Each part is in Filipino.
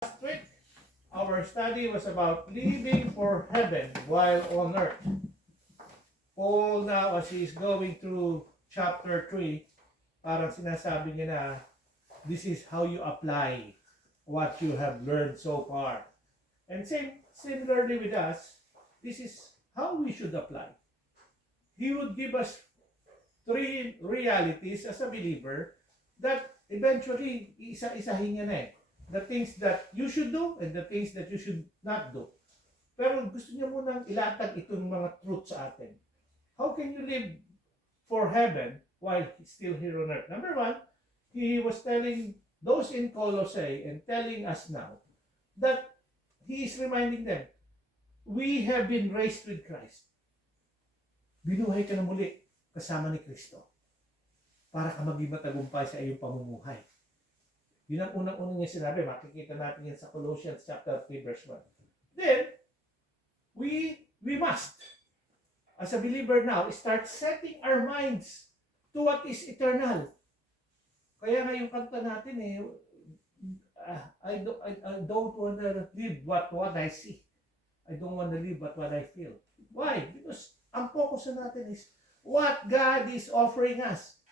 Last week, our study was about living for heaven while on earth. Paul now, as he's going through chapter 3, parang sinasabi niya na, this is how you apply what you have learned so far. And similarly with us, this is how we should apply. He would give us three realities as a believer that eventually isa-isahin niya na eh. The things that you should do and the things that you should not do. Pero gusto niya munang ilatag itong mga truth sa atin. How can you live for heaven while still here on earth? Number one, he was telling those in Colossae and telling us now that he is reminding them, we have been raised with Christ. Binuhay ka na muli kasama ni Kristo para ka maging matagumpay sa iyong pamumuhay. Yun ang unang-unang niya sinabi. Makikita natin yan sa Colossians chapter 3 verse 1. Then, we must, as a believer now, start setting our minds to what is eternal. Kaya nga yung kanta natin I don't want to live what I see. I don't want to live what I feel. Why? Because ang focus natin is what God is offering us.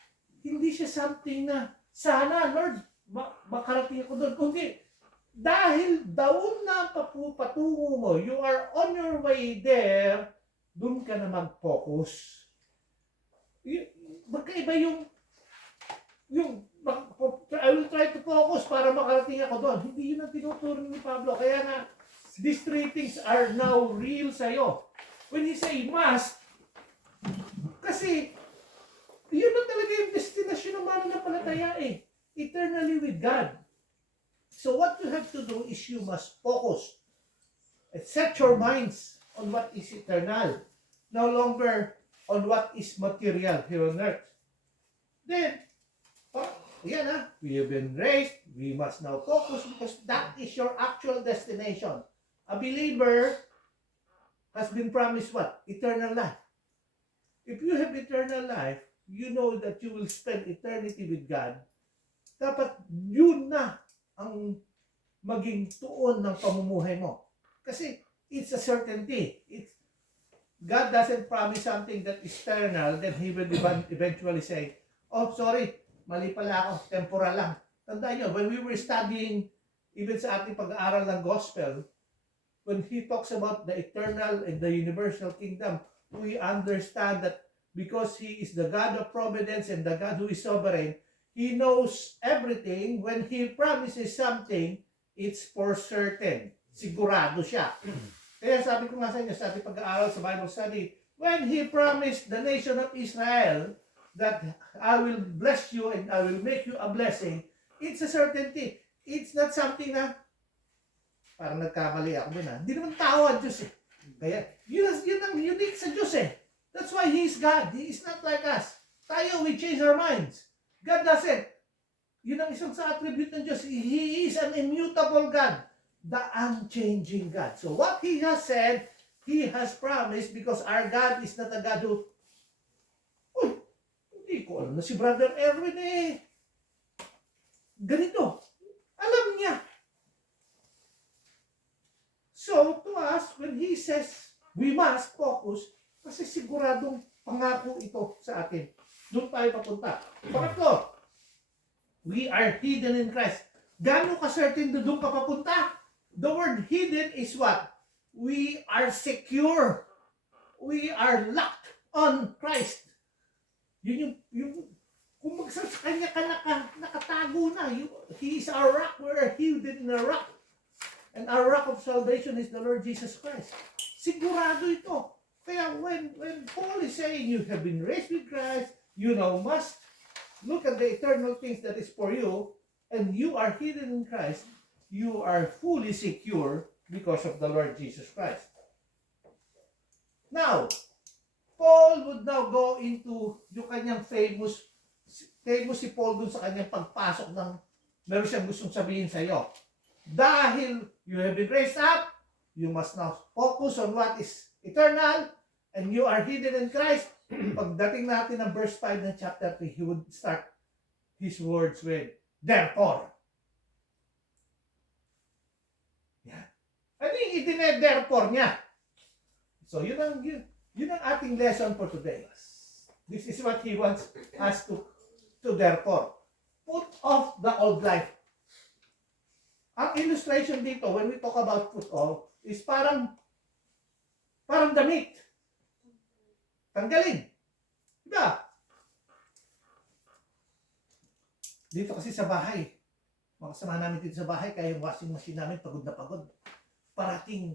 Hindi siya something na sana, Lord, makarating ako doon. Kundi, dahil doon na patungo mo, you are on your way there, doon ka na mag-focus. Magkaiba yung I will try to focus para makarating ako doon. Hindi yun ang tinuturo ni Pablo. Kaya nga, these three things are now real sa'yo. When he say must, kasi yun na talaga yung destinasyon ng mananampalataya eh. Eternally with God. So what you have to do is you must focus and set your minds on what is eternal, no longer on what is material here on earth. Then, we have been raised, we must now focus because that is your actual destination. A believer has been promised what? Eternal life. If you have eternal life, you know that you will spend eternity with God. Dapat yun na ang maging tuon ng pamumuhay mo. Kasi it's a certainty. God doesn't promise something that is eternal, then He will eventually say, oh, sorry, mali pala ako, temporal lang. Tandaan nyo, when we were studying, even sa ating pag-aaral ng gospel, when He talks about the eternal and the universal kingdom, we understand that because He is the God of providence and the God who is sovereign, He knows everything. When He promises something, it's for certain. Sigurado siya. Kaya sabi ko nga sa inyo, sa ating pag-aaral sa Bible study, when He promised the nation of Israel that I will bless you and I will make you a blessing, it's a certainty. It's not something na, parang nagkamali ako din Hindi naman tao ang Diyos eh. Kaya, yun ang unique sa Diyos eh. That's why He is God. He is not like us. Tayo, we change our minds. God doesn't. Yun ang isang sa attribute ng Diyos. He is an immutable God. The unchanging God. So what He has said, He has promised because our God is not a God who, hindi ko alam na si Brother Erwin ganito. Alam niya. So to us, when He says, we must focus, kasi siguradong pangako ito sa atin. Doon tayo papunta. Pangatlo, we are hidden in Christ. Gano'n ka-certain na doon ka papunta? The word hidden is what? We are secure. We are locked on Christ. Yun yung kung sa kanya ka nakatago na. He is our rock. We are hidden in a rock. And our rock of salvation is the Lord Jesus Christ. Sigurado ito. Kaya when Paul is saying you have been raised with Christ, you now must look at the eternal things that is for you, and you are hidden in Christ, you are fully secure because of the Lord Jesus Christ. Now, Paul would now go into yung kanyang famous si Paul dun sa kanyang pagpasok ng meron siyang gustong sabihin sa iyo. Dahil you have been raised up, you must now focus on what is eternal, and you are hidden in Christ. Pagdating natin ng verse 5 ng chapter 3, he would start his words with, therefore. yung itine-therefore niya. So, yun ang ating lesson for today. This is what he wants us to therefore. Put off the old life. Ang illustration dito, when we talk about put off, is parang damit. Tanggalin. Diba? Dito kasi sa bahay, mga kasama namin dito sa bahay, kaya yung washing machine namin, pagod na pagod. Parating,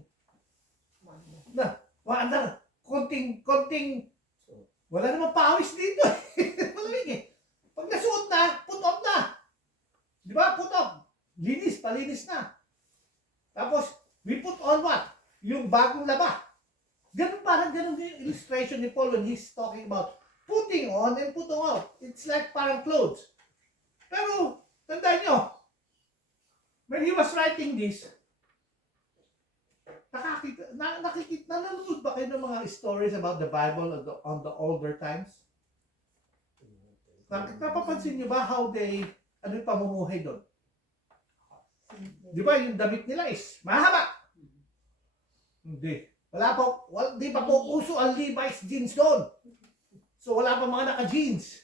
konting, wala namang pawis dito. Malamig eh. Pag nasuot na, put off na. Di ba? Put off. Linis, palinis na. Tapos, we put on what? Yung bagong laba. Parang ganun yung illustration ni Paul when he's talking about putting on and putting off. It's like parang clothes. Pero, tandaan nyo, when he was writing this, nanonood ba kayo ng mga stories about the Bible on the older times? Napapansin nyo ba how ano yung pamumuhay doon? Di ba yung damit nila is mahaba? Hindi. Di pa po uso ang Levi's jeans doon. So wala pa mga naka-jeans.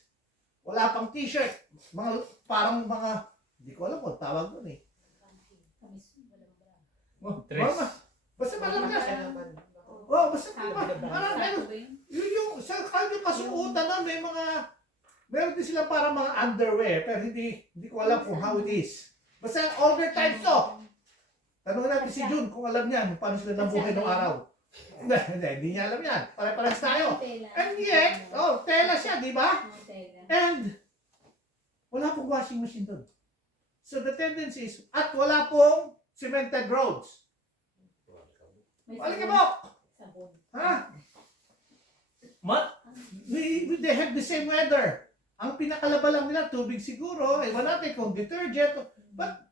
Wala pang t-shirt. Parang hindi ko alam kung tawag doon eh. Basta malakas. Basta parang yung sa kanyang kasuotan na meron din sila parang mga underwear, pero hindi ko alam kung how it is. Basta older times to. Tanungin natin si June kung alam niya paano sila nabuhay nung araw. Hindi niya alam yan. Pare-pares tayo. And yet, tela siya, di ba? And wala pong washing machine doon. So the tendency is, at wala pong cemented roads. Alikabok! Ha? They have the same weather. Ang pinakalaba lang nila, tubig siguro, iba natin kung detergent. But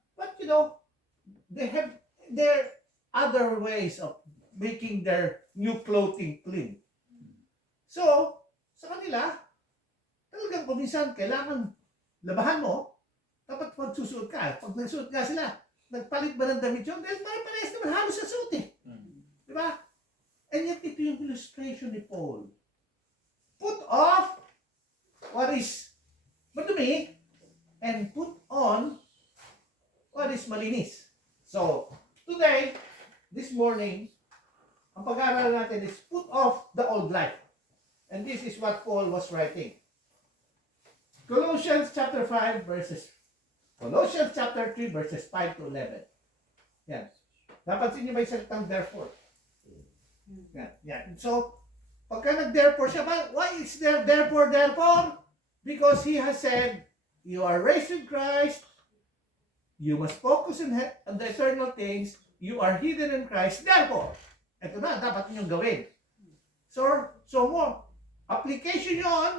they have their other ways of making their new clothing clean. So, sa kanila, talagang kuminsan, kailangan labahan mo, dapat magsusuot ka. Pag nagsuot nga sila, nagpalit ba ng damit yun? Dahil pare-parehas naman halos sa suot eh. Di ba? And yet, ito yung illustration ni Paul. Put off what is madumi and put on what is malinis. So, today, this morning, ang pag-aaral natin is put off the old life. And this is what Paul was writing. Colossians chapter 3 verses 5 to 11. Yan. Napansin niyo ba yung salitang therefore? Yan. So, pagka nag-therefore siya, why is there therefore? Because he has said, you are raised with Christ, you must focus on the eternal things, you are hidden in Christ, therefore. Ito na, dapat ninyong gawin. So more, application yun,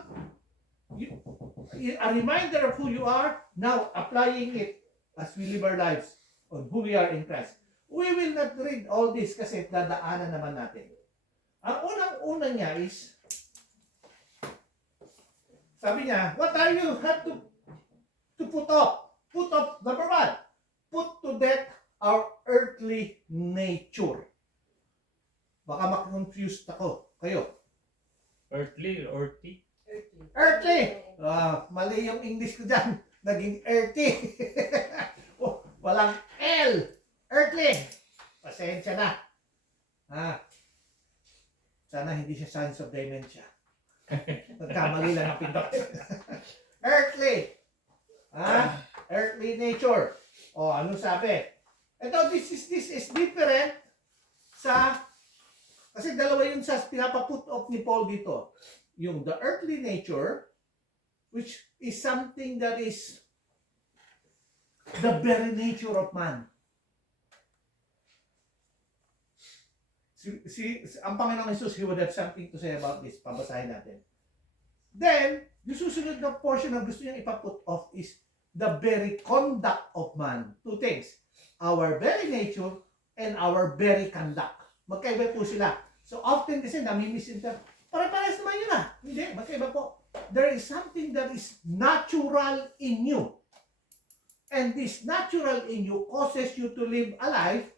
a reminder of who you are, now applying it as we live our lives on who we are in Christ. We will not read all this kasi dadaanan naman natin. Ang unang-una niya is, sabi niya, what are you have to put off? Put off, number one, put to death our earthly nature. Baka makonfused kayo. Earthly or earthy? Earthly! Mali yung English ko dyan. Naging earthy. Walang L. Earthly. Pasensya na. Sana hindi siya signs of dementia. Nagkamali lang ang pindot. Earthly. Earthly nature. Ano sabi? Ito, this is different kasi dalawa yun sa pinapaput off ni Paul dito. Yung the earthly nature, which is something that is the very nature of man. Ang Panginoong Jesus, he would have something to say about this. Pabasahin natin. Then, yung susunod na portion na gusto niyang ipaput off is the very conduct of man. Two things. Our very nature and our very conduct. Magkaiba po sila. So often kasi nami-misinterpret. Pare-pares naman yun Hindi, magkaiba po. There is something that is natural in you. And this natural in you causes you to live a life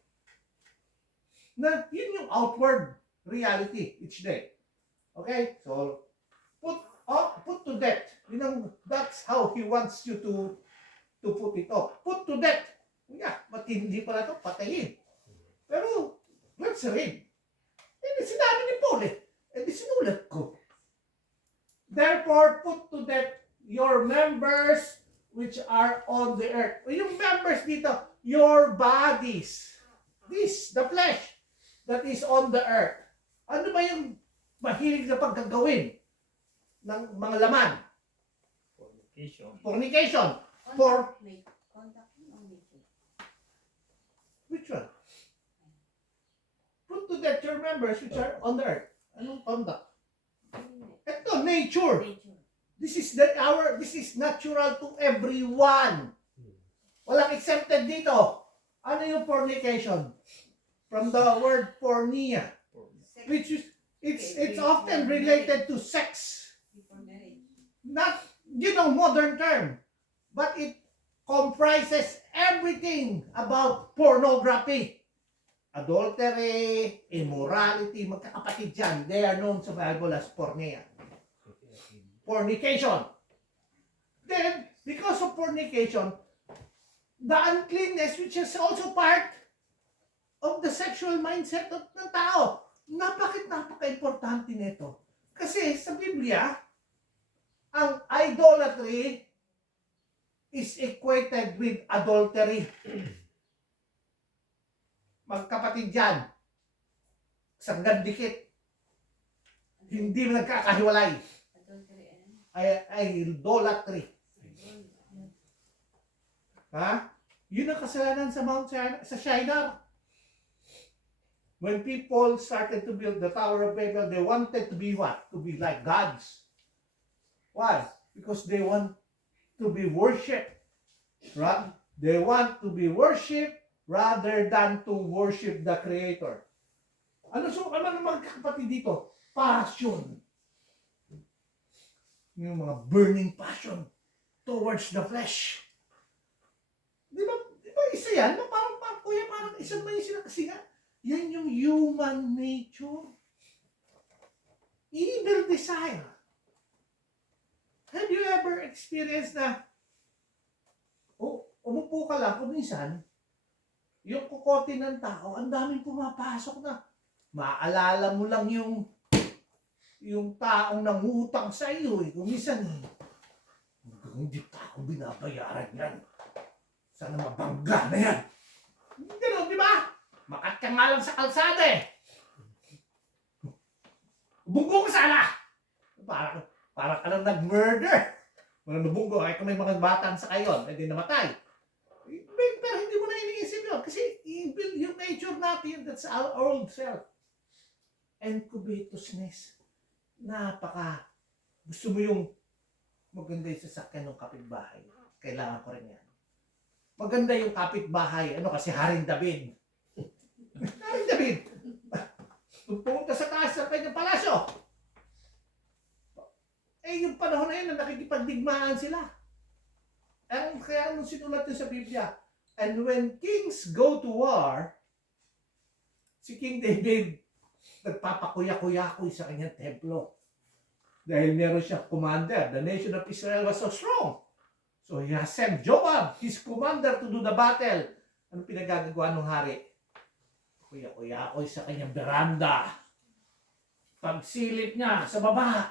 Na yun yung outward reality each day. Okay? So, put to death. That's how he wants you to put it off. Put to death. Yeah, matindi pala ito, patayin. Pero, let's read. Sinabi ni Paul sinulat ko. Therefore, put to death your members which are on the earth. Yung members dito, your bodies. This, the flesh that is on the earth. Ano ba yung mahilig na pagkagawin ng mga laman? Fornication. Fornication. Contact only. Which one? Put to death your members which are on the earth. Anong conduct? Ito, nature. This is natural to everyone. Walang exempted dito. Ano yung fornication? From the word porneia, which is it's often related to sex. Before marriage. Not, modern term, but it comprises everything about pornography. Adultery, immorality, magkakapatid yan. They are known sa Bible as porneia. Fornication. Then, because of fornication, the uncleanness, which is also part of the sexual mindset ng tao. Bakit napaka-importante nito? Kasi sa Biblia, ang idolatry is equated with adultery. Magkapatid yan. Sanggad dikit. Hindi mo nagkakahiwalay. Adultery and Idolatry. Ha? Yun ang kasalanan sa Mount Sinai, sa Shinar. When people started to build the Tower of Babel, they wanted to be what? To be like gods. Why? Because they want to be worshipped. Right? They want to be worshipped rather than to worship the Creator. Ano naman kapatid dito? Passion. Yung mga burning passion towards the flesh. Di ba isa yan? Parang isa ba yung sila kasi nga? Yan yung human nature. Evil desire. Have you ever experienced na umupo ka lang kung minsan yung kukote ng tao, ang daming pumapasok na maalala mo lang yung taong nangutang sa iyo Kung minsan, hindi pa ako binabayaran yan. Sana mabangga na yan. Ganun, di ba? Makat ka nga lang sa kalsada Bunggo ka sana! Parang ka lang nag-murder. Mga nabunggo, kung may mga batang sa kayon, hindi namatay. Pero hindi mo na iniisip yun. Kasi yung nature natin, that's our old self. And covetousness. Gusto mo yung maganda yung sasakyan ng kapitbahay. Kailangan ko rin yan. Maganda yung kapitbahay. Kasi Haring David. Haring David. Pumunta sa taas sa kanyang palasyo. Yung panahon na yun, nakikipagdigmaan sila. Kaya nung sinulat yun sa Biblia, and when kings go to war, si King David, nagpapakuya-kuya-kuy sa kanyang templo. Dahil meron siyang commander. The nation of Israel was so strong. So he has sent Joab, his commander, to do the battle. Ano pinagagagawa ng hari? Kuya-kuya-kuy sa kanyang veranda. Pagsilip niya sa baba,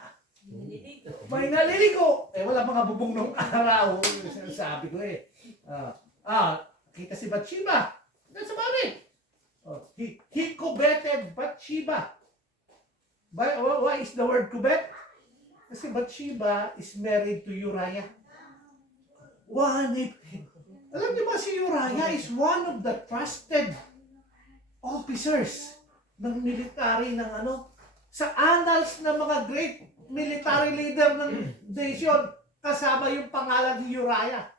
may naliligo. Wala mga bubong nung araw. Sinasabi ko kita si Bathsheba. That's about it. He coveted Bathsheba. Why is the word covet? Kasi Bathsheba is married to Uriah. Alam niyo ba si Uriah is one of the trusted officers ng military sa annals ng mga great military leader ng nation, kasama yung pangalan ni Uriah.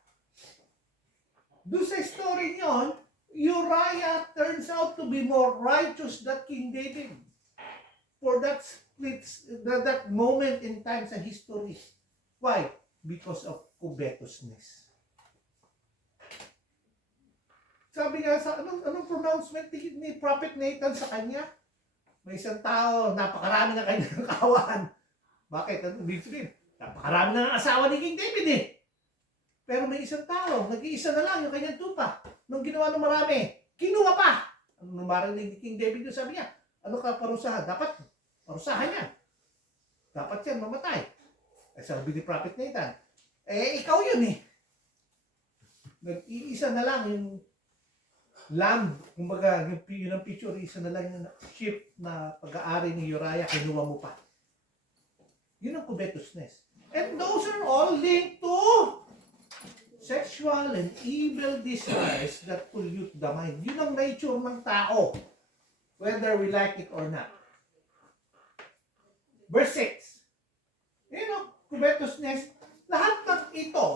Doon sa story niyon, Uriah turns out to be more righteous than King David for that moment in time sa history. Why? Because of covetousness. Sabi nga sa anong pronouncement ni Prophet Nathan sa kanya? May isang tao, napakarami na kanyang kawan. Bakit? Ano ibig sabihin? Napakarami na ng asawa ni King David eh. Pero may isang tao, nag-iisa na lang yung kanyang tupa. Nung ginawa ng marami, kinuha pa. Nung marinig ni King David yung sabi niya, ano ka parusahan? Dapat parusahan niya. Dapat yan mamatay. Eh sabi ni Prophet Nathan, ikaw yun eh. Nag-iisa na lang yung lamb, kumbaga yun ang picture, isa na lang yung sheep na pag-aari ni Uriah, kinuha mo pa. Yun ang covetousness. And those are all linked to sexual and evil desires that pollute the mind. Yun ang nature ng tao, whether we like it or not. Verse 6. You know, covetousness, lahat ng ito,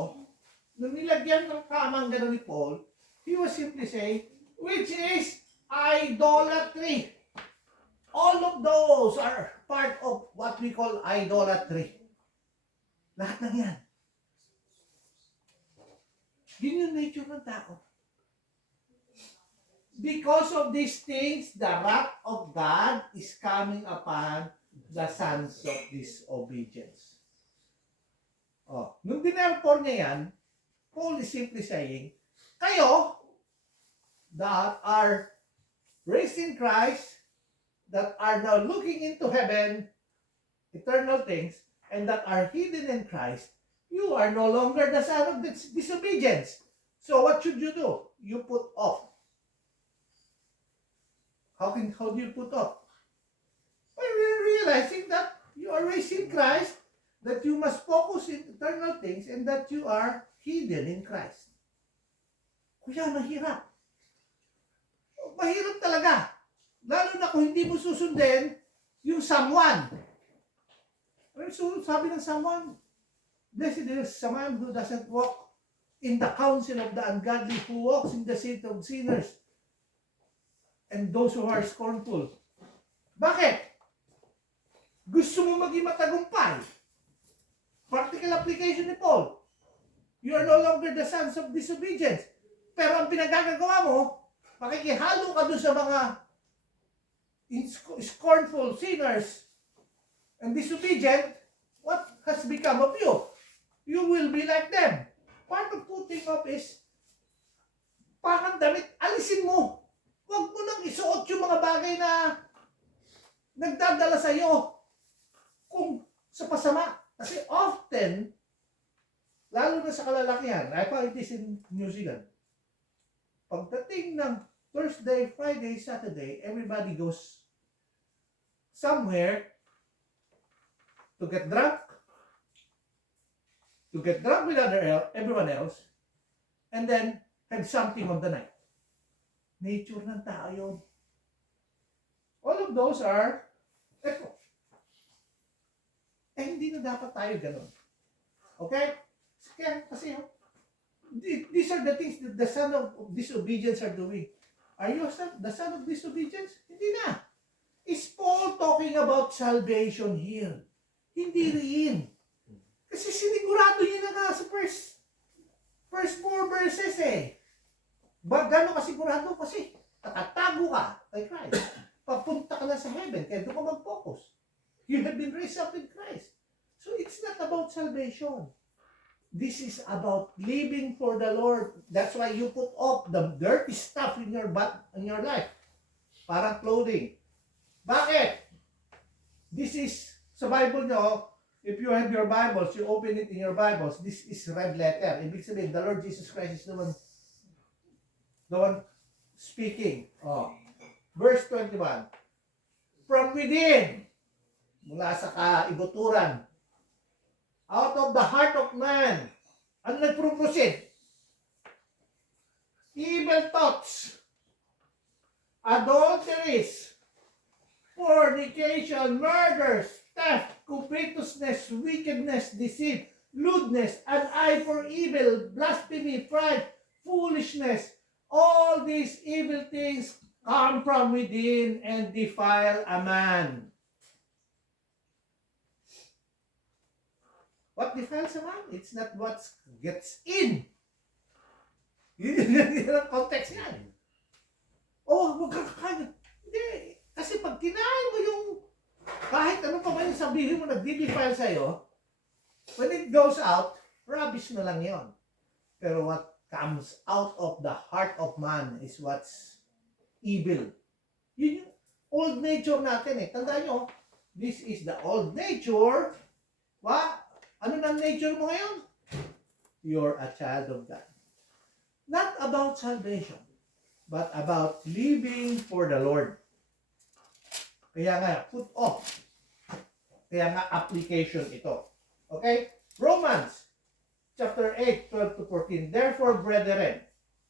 nung nilagyan ng kamang gano'n ni Paul, he was simply saying, which is idolatry. All of those are part of what we call idolatry. Lahat ng yan. Yun yung nature ng tao. Because of these things, the wrath of God is coming upon the sons of disobedience. Oh, nung dinerpor niya yan, Paul is simply saying, kayo that are raised in Christ, that are now looking into heaven, eternal things, and that are hidden in Christ, you are no longer the son of disobedience. So what should you do? You put off. How do you put off? By realizing that you are raised in Christ, that you must focus in eternal things, and that you are hidden in Christ. Kuya, mahirap. Mahirap talaga. Lalo na kung hindi mo susundin yung someone. So, sabi ng someone, blessed is someone who doesn't walk in the counsel of the ungodly, who walks in the seat of sinners, and those who are scornful. Bakit? Gusto mo maging matagumpay. Practical application ni Paul. You are no longer the sons of disobedience. Pero ang pinagagagawa mo, makikihalo ka doon sa mga scornful sinners and disobedient. What has become of you? You will be like them. Part of putting off is parang damit, alisin mo. Huwag mo nang isuot yung mga bagay na nagdadala sa iyo kung sa pasama. Kasi often, lalo na sa kalalakihan, I found this in New Zealand, pagdating ng Thursday, Friday, Saturday, everybody goes somewhere to get drunk with everyone else, and then have something on the night. Nature ng tao yun. All of those are echo. Hindi na dapat tayo ganun. Okay? Kasi these are the things that the son of disobedience are doing. Are you the son of disobedience? Hindi na. Is Paul talking about salvation here? Hindi rin. Kasi sinigurado niya na nga sa first 4 verses eh. Gano'n kasigurado? Kasi nakatago ka kay Christ. Papunta ka na sa heaven, kaya doon ka mag-focus. You have been raised up in Christ. So it's not about salvation. This is about living for the Lord. That's why you put off the dirty stuff in your life. Parang clothing. Bakit? This is, sa Bible nyo, if you have your Bibles, you open it in your Bibles, this is red letter. Ibig sabihin, the Lord Jesus Christ is the one speaking. Oh. Verse 21. From within, mula sa kaibuturan, out of the heart of man, ano nagproproceed? Evil thoughts, adulteries, fornication, murders, theft, covetousness, wickedness, deceit, lewdness, an eye for evil, blasphemy, pride, foolishness. All these evil things come from within and defile a man. What defiles a man? It's not what gets in. Yun ang context yan. Oh, huwag kang kakain. Hindi. Kasi pag kinain mo yung kahit ano pa man yung sabihin mo nagdi-defile sa'yo, when it goes out, rubbish na lang yon. Pero what comes out of the heart of man is what's evil. Yun yung old nature natin eh. Tandaan nyo, this is the old nature. Ano ng nature mo ngayon? You're a child of God. Not about salvation, but about living for the Lord. Kaya nga, put off. Kaya nga, application ito. Okay? Romans chapter 8, 12 to 14. Therefore, brethren,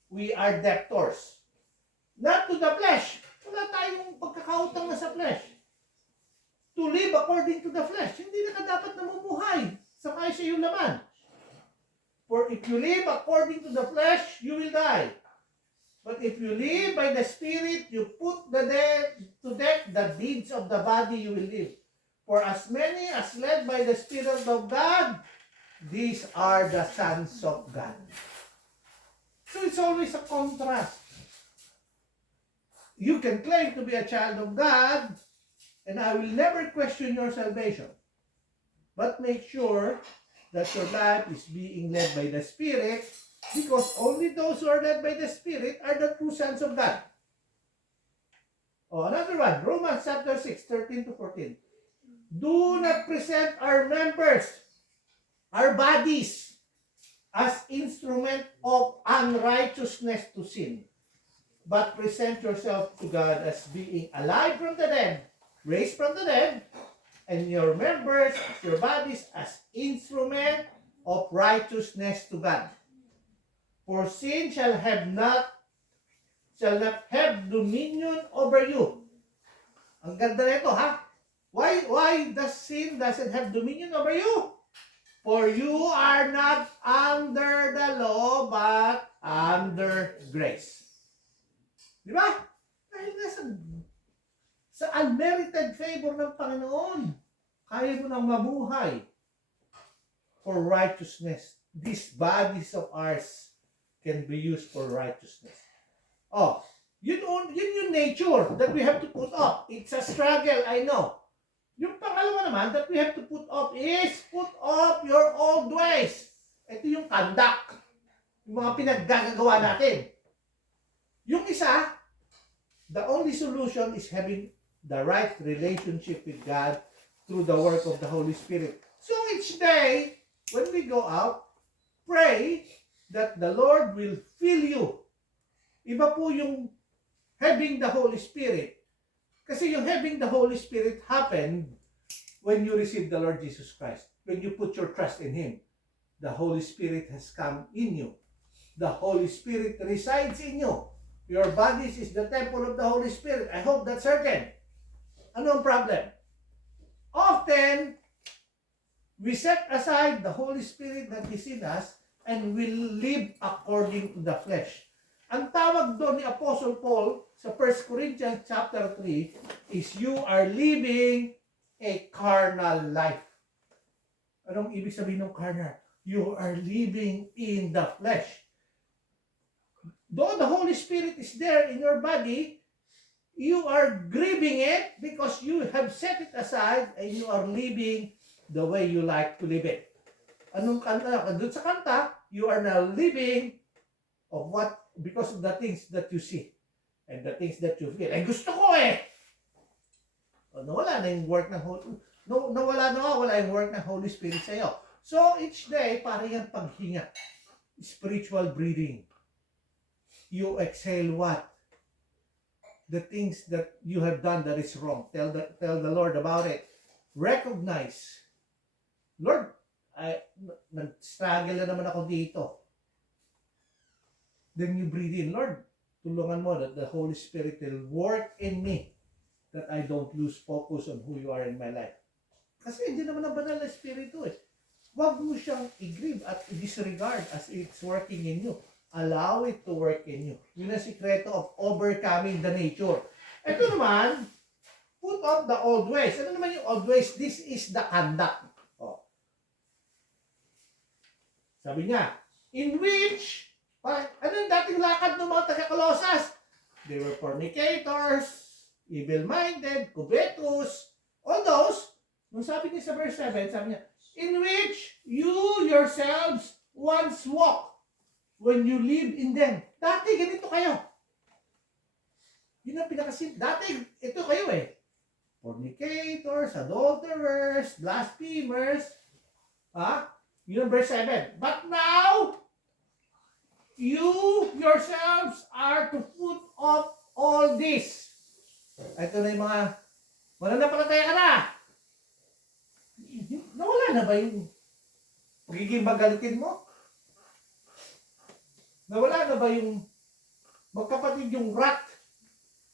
we are debtors. Not to the flesh. Wala tayong pagkakautang na sa flesh. To live according to the flesh. Hindi na ka dapat namumuhay sa kaya sa iyong laman. For if you live according to the flesh, you will die. But if you live by the Spirit, you put to death the deeds of the body, you will live. For as many as led by the Spirit of God, these are the sons of God. So it's always a contrast. You can claim to be a child of God, and I will never question your salvation. But make sure that your life is being led by the Spirit, because only those who are led by the Spirit are the true sons of God. Oh, another one, Romans chapter 6, 13 to 14. Do not present our members, our bodies, as instrument of unrighteousness to sin, but present yourself to God as being alive from the dead, raised from the dead, and your members, your bodies, as instrument of righteousness to God. For sin shall not have dominion over you. Ang ganda nito, ha? Why does sin doesn't have dominion over you? For you are not under the law, but under grace. Di ba? Dahil nasa sa unmerited favor ng Panginoon, kaya mo nang mamuhay for righteousness. These bodies of ours can be used for righteousness. Oh, yun yung nature that we have to put off. It's a struggle, I know. Yung pangalawa naman that we have to put off is put off your old ways. Ito yung conduct. Yung mga pinaggagawa natin. Yung isa, the only solution is having the right relationship with God through the work of the Holy Spirit. So each day, when we go out, pray that the Lord will fill you. Iba po yung having the Holy Spirit. Kasi yung having the Holy Spirit happened when you receive the Lord Jesus Christ. When you put your trust in Him. The Holy Spirit has come in you. The Holy Spirit resides in you. Your bodies is the temple of the Holy Spirit. I hope that's certain. Ano ang problem? Often, we set aside the Holy Spirit that is in us and will live according to the flesh. Ang tawag doon ni Apostle Paul sa 1 Corinthians chapter 3 is you are living a carnal life. Anong ibig sabihin ng carnal? You are living in the flesh. Though the Holy Spirit is there in your body, you are grieving it because you have set it aside and you are living the way you like to live it. Anong kanta? Doon sa kanta, you are now living of what, because of the things that you see and the things that you feel. Eh, gusto ko eh! O, nawala na yung work ng wala yung work ng Holy Spirit sa iyo. So, each day, parang yung paghinga. Spiritual breathing. You exhale what? The things that you have done that is wrong. Tell the Lord about it. Recognize. Lord, nag-struggle na naman ako dito. Then you breathe in, Lord, tulungan mo that the Holy Spirit will work in me that I don't lose focus on who you are in my life. Kasi hindi naman ang banal na Espiritu eh. Huwag mo siyang i-grieve at i-disregard as it's working in you. Allow it to work in you. Yun ang sikreto of overcoming the nature. Ito naman, put off the old ways. Ano naman yung old ways? This is the conduct. Oh. Sabi niya, in which Ano yung dating lakad ng mga taga-Colossus? They were fornicators, evil-minded, covetous, all those. Nung sabi niya sa verse 7, sabi niya, in which you yourselves once walked when you lived in them. Dati, ganito kayo. Yun ang pinakasim. Dati, ito kayo eh. Fornicators, adulterers, blasphemers. Yun ang verse 7. But now, you yourselves are to put off all this. Ito na yung mga mananampalataya ka na. Nawala na ba yung pagiging magalitin mo? Nawala na ba yung magkapatid yung wrath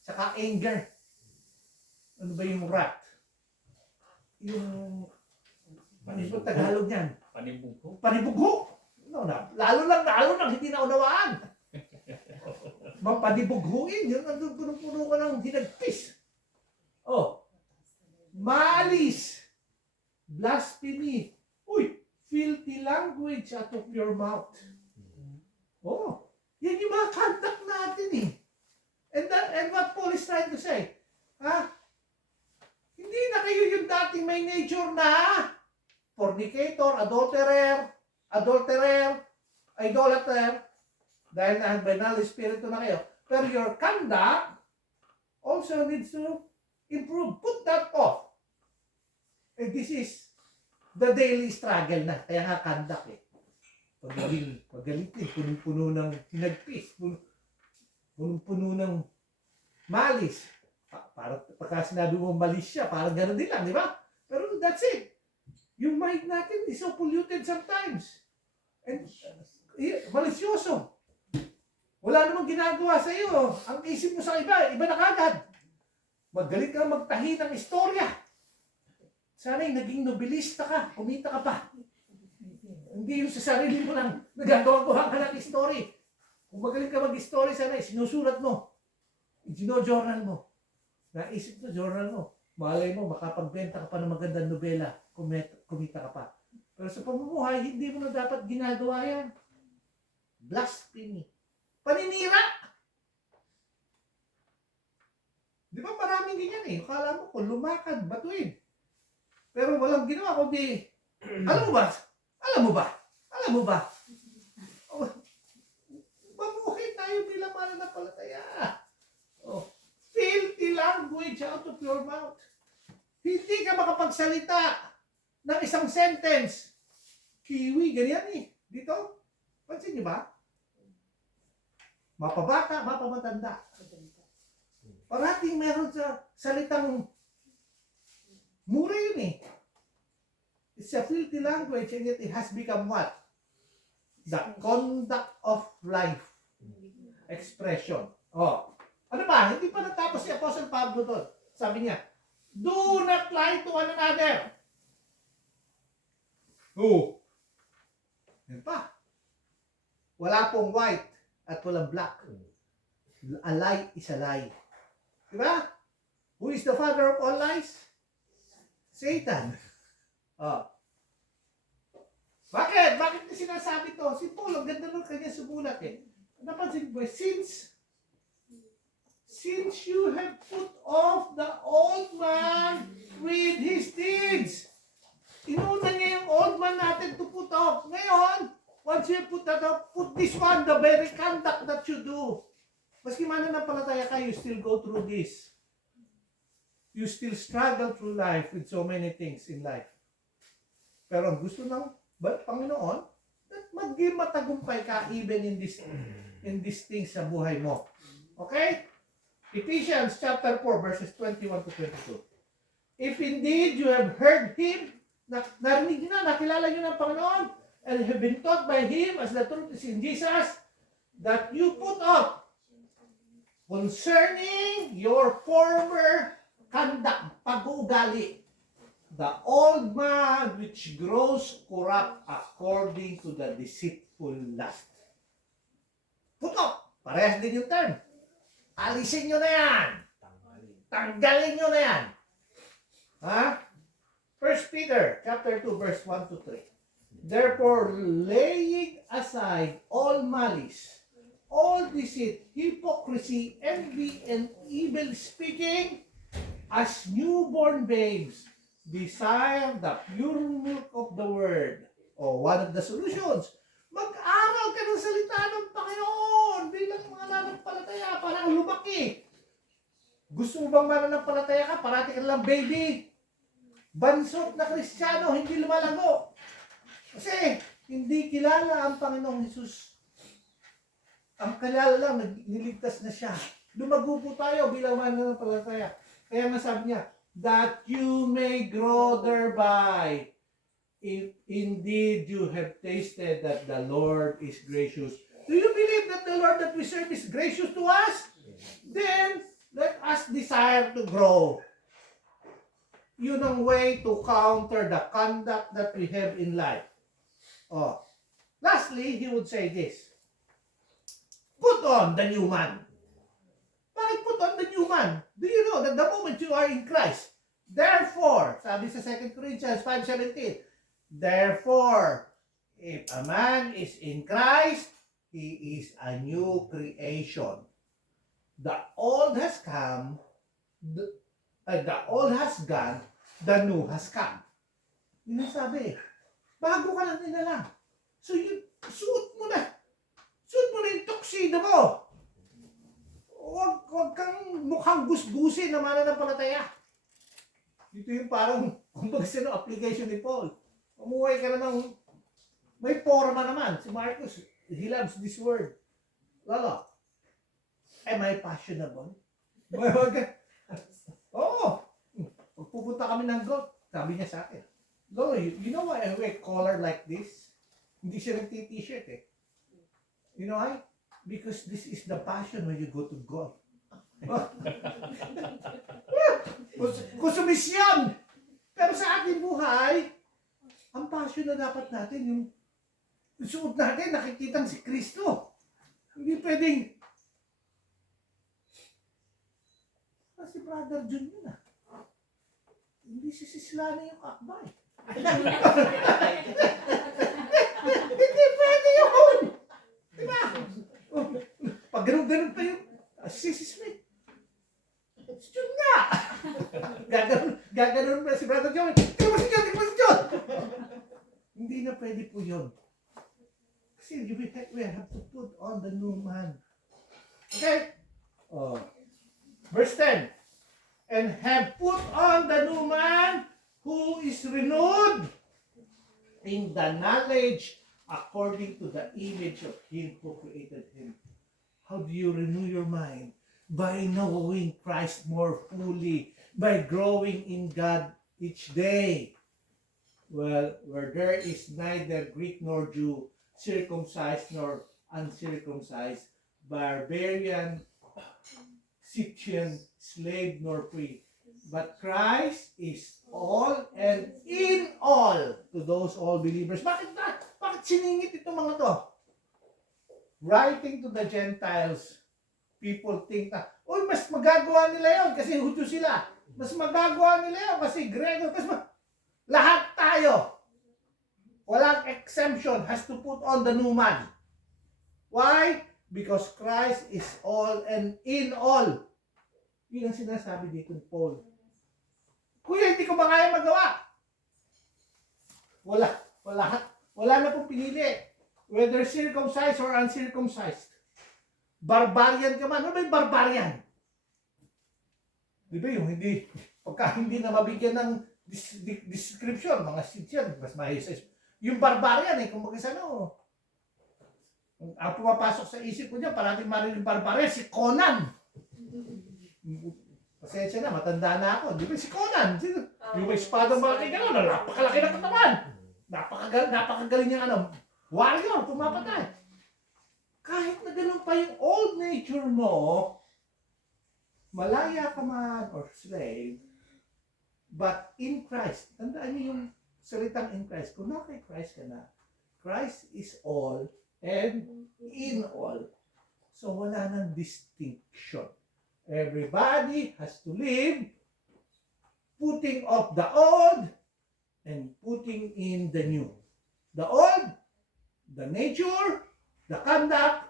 saka anger? Ano ba yung wrath? Yung ano yung Tagalog niyan? Panibugho. Panibugho. No, lalo lang hindi na unawaan. Mapanibughuin, yun nandun punong-puno ka ng hinagpis. Oh, malice, blasphemy, filthy language out of your mouth. Oh, yan yung mga conduct natin eh. And what Paul is trying to say, hindi na kayo yung dating may nature na fornicator, adulterer, idolater, dahil banal espiritu na kayo. Pero your conduct also needs to improve. Put that off. And this is the daily struggle na. Kaya nga conduct eh. Pagalitin, punong-puno ng hinagpis, punong-puno ng malis. Para pagka sinabi mo malis siya, parang gano'n din lang, di ba? Pero that's it. Yung mind natin is so polluted sometimes. And malisyoso. Wala namang ginagawa sa iyo. Ang isip mo sa iba na kagad. Magaling ka magtahi ng istorya. Sana'y naging nobilista ka, kumita ka pa. Hindi yung sa sarili mo lang nagagawa ka ng story. Kung magaling ka mag-story, sana'y sinusulat mo. Gino-journal mo. Naisip mo, journal mo. Malay mo, makapagbenta ka pa ng magandang nobela, kumita ka pa. Pero sa pamumuhay, hindi mo na dapat ginagawa yan. Blasphemy. Paninira! Di ba maraming ganyan eh. Akala mo kung lumakad, batuin. Pero walang ginawa kundi, alam mo ba? Oh, mabuhay tayo bilang mananampalataya. Oh, filthy language out of your mouth. Hindi ka makapagsalita ng isang sentence. Kiwi, ganyan eh. Dito, pansin niyo ba? Mapabata, mapamatanda. Parating meron sa salitang mura yun eh. It's a filthy language and yet it has become what? The conduct of life. Expression. Oh. Ano ba? Hindi pa natapos si Apostle Pablo doon. Sabi niya, do not lie to one another. Oh. Yan pa. Wala pong white at walang black. A lie is a lie. Diba? Who is the father of all lies? Satan. Oh. Bakit? Bakit niya sinasabi to? Si Paul, ang ganda ng kanya subulat eh. Napansin mo, since you have put off the old man with his deeds. Inuna niya yung old man natin to put off. Ngayon, once you put that off, put this one, the very conduct that you do. Maski mananampalataya ka, you still go through this. You still struggle through life with so many things in life. Pero ang gusto ng Panginoon, that maging matagumpay ka even in these things sa buhay mo. Okay? Ephesians chapter 4 verses 21 to 22. If indeed you have heard Him, narinig nyo na, nakilala nyo ng Panginoon, and have been taught by Him as the truth is in Jesus, that you put off concerning your former conduct, pag-uugali, the old man which grows corrupt according to the deceitful lust. Put off. Parehas din yung term. Alisin nyo na yan. Tanggalin nyo na yan. Ha? 1 Peter chapter 2 verse 1 to 3. Therefore, laying aside all malice all deceit, hypocrisy, envy, and evil speaking, as newborn babes, desire the pure milk of the word. O, one of the solutions, mag-aral ka ng salita ng Panginoon bilang mga nananampalataya para lumaki. Gusto mo bang mananampalataya ka? Parati ka lang baby. Bansot na Kristiyano, hindi lumalago. Kasi hindi kilala ang Panginoong Hesus. Ang kilala lang, niligtas na siya. Lumago po tayo bilang mananampalataya. Kaya nga sabi niya, that you may grow thereby, if indeed you have tasted that the Lord is gracious. Do you believe that the Lord that we serve is gracious to us? Then, let us desire to grow. Yun ang way to counter the conduct that we have in life. Oh. Lastly, he would say this. Put on the new man. Bakit put on the new man? Do you know that the moment you are in Christ, therefore, sabi sa 2 Corinthians 5:17, therefore, if a man is in Christ, he is a new creation. The old has come, the old has gone, the new has come. Yun ang sabi. Bago ka lang dinala. So, suot mo na. Suot mo na yung tuxedo mo. Huwag kang mukhang gusgusin na mananampalataya. Ito yung parang, kumbaga sino, application ni Paul. Umuhay ka na ng, may forma naman. Si Marcus, he loves this word. Lalo, am I fashionable? Oo. Pag pupunta kami ng golf, sabi niya sa akin, Lolo, you know why I wear collar like this? Hindi siya nagti-t-shirt eh. You know why? Because this is the passion when you go to golf. Konsumisyon! Pero sa ating buhay, ang passion na dapat natin, yung suot natin, nakikitang si Kristo. Hindi pwedeng, si Brother Jun yun ah. Hindi sisisla na yung akbay. Hindi pwede yun! Diba? Pag ganun-ganun pa yung sisismith. Jun nga! Gaganon pa si Brother John. Tingnan mo si John! Hindi na pwede po yun. Kasi we have to put on the new man. Okay? Oh. Verse 10. And have put on the new man who is renewed in the knowledge according to the image of him who created him. How do you renew your mind? By knowing Christ more fully, by growing in God each day. Well, where there is neither Greek nor Jew, circumcised nor uncircumcised, barbarian, Scythian, slave nor free, but Christ is all and in all to those all believers. Bakit siningit itong mga to? Writing to the Gentiles, people think na, uy, mas magagawa nila yun kasi Hudyo sila. Mas magagawa nila yun kasi Grego. Lahat tayo, walang exemption, has to put on the new man. Why? Because Christ is all and in all. Yun ang sinasabi dito ni Paul. Kuya, hindi ko ba kaya magawa? Wala na pong pinili. Whether circumcised or uncircumcised. Barbarian ka man. Ano ba yung barbarian? Di ba yung pagka hindi na mabigyan ng description, mga Scythian, mas mahisas. Yung barbarian kung mag-isa ang pumapasok sa isip ko niya, parating marinig barbarian, si Conan. Pasensya na, matanda na ako. Di ba si Conan? Yung may espadang malaki gano'n, napakalaki ng katawan. Napakagaling niya warrior, pumapatay. Kahit na gano'n pa yung old nature mo, malaya ka man or slave, but in Christ, tandaan niyo yung salitang in Christ. Kung na kay Christ ka na, Christ is all and in all. So wala nang distinction. Everybody has to live putting off the old and putting in the new. The old, the nature, the conduct,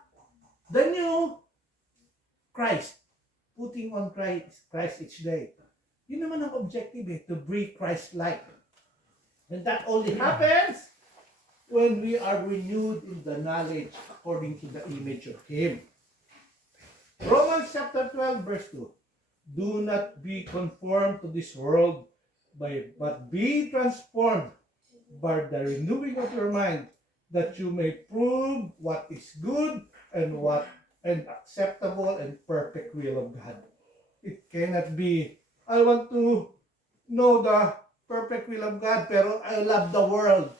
The new Christ. Putting on Christ each day. Yun naman ang objective to be Christ-like. And that only happens when we are renewed in the knowledge according to the image of Him. Romans chapter 12 verse 2. Do not be conformed to this world, but be transformed by the renewing of your mind, that you may prove what is good and acceptable and perfect will of God. It cannot be, I want to know the perfect will of God, pero I love the world.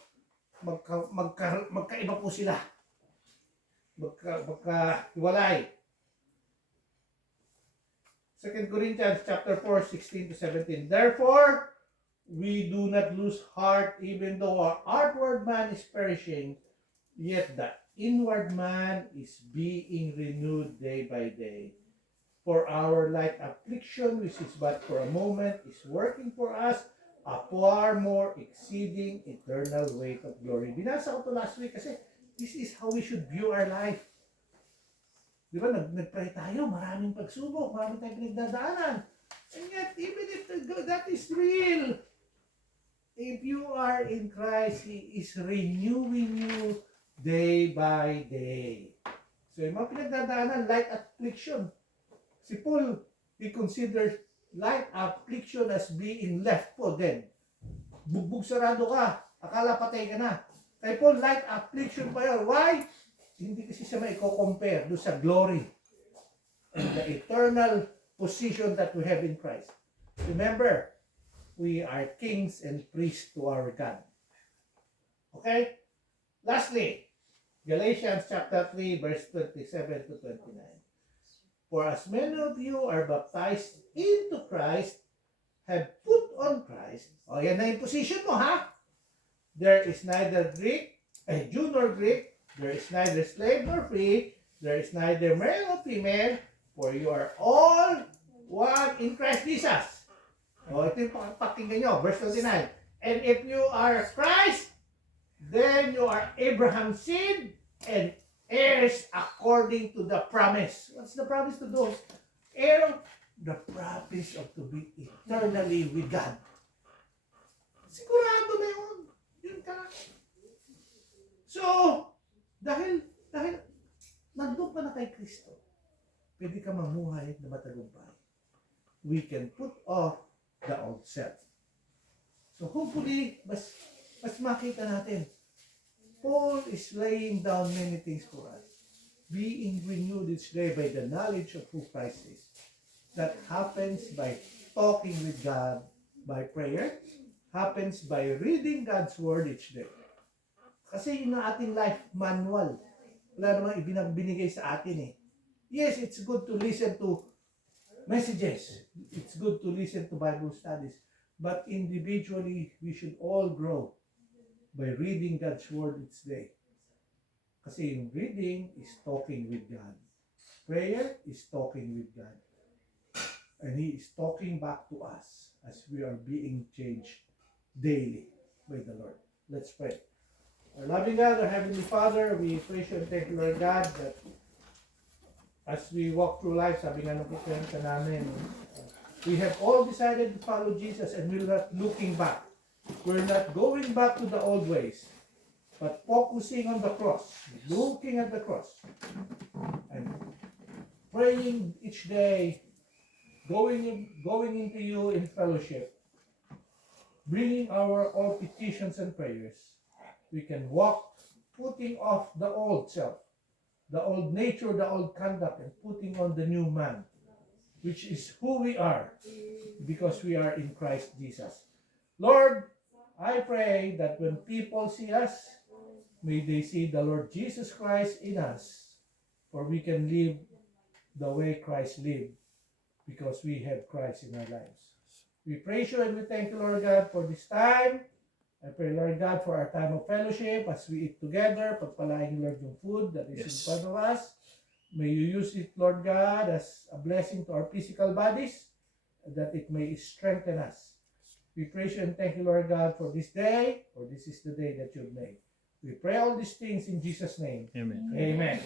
Magkaiba po sila. Magkahiwalay. 2 Corinthians chapter 4, 16 to 17. Therefore, we do not lose heart, even though our outward man is perishing, yet the inward man is being renewed day by day. For our light affliction, which is but for a moment, is working for us a far more exceeding eternal weight of glory. Binasa ko to last week kasi this is how we should view our life. Di ba, nagpray tayo, maraming pagsubok, maraming tayong pinagdadaanan. And yet, even if that is real, if you are in Christ, He is renewing you day by day. So, yung mga pinagdadaanan, light affliction. Si Paul, he considers light affliction as being left for dead. Bugbog sarado ka, akala patay ka na. Kay Paul, light affliction pa yun. Why? Hindi kasi siya maiko-compare doon sa glory and the eternal position that we have in Christ. Remember, we are kings and priests to our God. Okay? Lastly, Galatians chapter 3, verse 27 to 29. For as many of you are baptized into Christ, have put on Christ. O, yan na yung position mo, ha? There is neither Jew nor Greek. There is neither slave nor free. There is neither male nor female. For you are all one in Christ Jesus. O, ito yung pakinggan nyo. Verse 29. And if you are Christ, then you are Abraham's seed and heirs according to the promise. What's the promise to those? Heir, the promise of to be eternally with God. Sigurado na yun. Yun ka. So, dahil nandun ka na kay Kristo, pwede ka mamuhay na matagumpay. We can put off the old self. So hopefully, mas makita natin, Paul is laying down many things for us. Being renewed each day by the knowledge of who Christ is. That happens by talking with God by prayer. Happens by reading God's Word each day. Kasi yun ang ating life manual. Wala namang binigay sa atin eh. Yes, it's good to listen to messages. It's good to listen to Bible studies. But individually, we should all grow by reading God's Word each day. Kasi yung reading is talking with God. Prayer is talking with God. And He is talking back to us as we are being changed daily by the Lord. Let's pray. Our loving God, our Heavenly Father, we praise you and thank you, Lord God, that as we walk through life, sabi nga nung kikwento namin, we have all decided to follow Jesus and we're not looking back. We're not going back to the old ways, but focusing on the cross, looking at the cross, and praying each day, going into you in fellowship, bringing our all petitions and prayers. We can walk, putting off the old self, the old nature, the old conduct, and putting on the new man, which is who we are, because we are in Christ Jesus. Lord, I pray that when people see us, may they see the Lord Jesus Christ in us, for we can live the way Christ lived, because we have Christ in our lives. We praise you and we thank you, Lord God, for this time. I pray, Lord God, for our time of fellowship as we eat together. Pagpalain, Lord, yung food that is in front of us. May you use it, Lord God, as a blessing to our physical bodies, that it may strengthen us. We praise you and thank you, Lord God, for this day, for this is the day that you've made. We pray all these things in Jesus' name. Amen. Amen.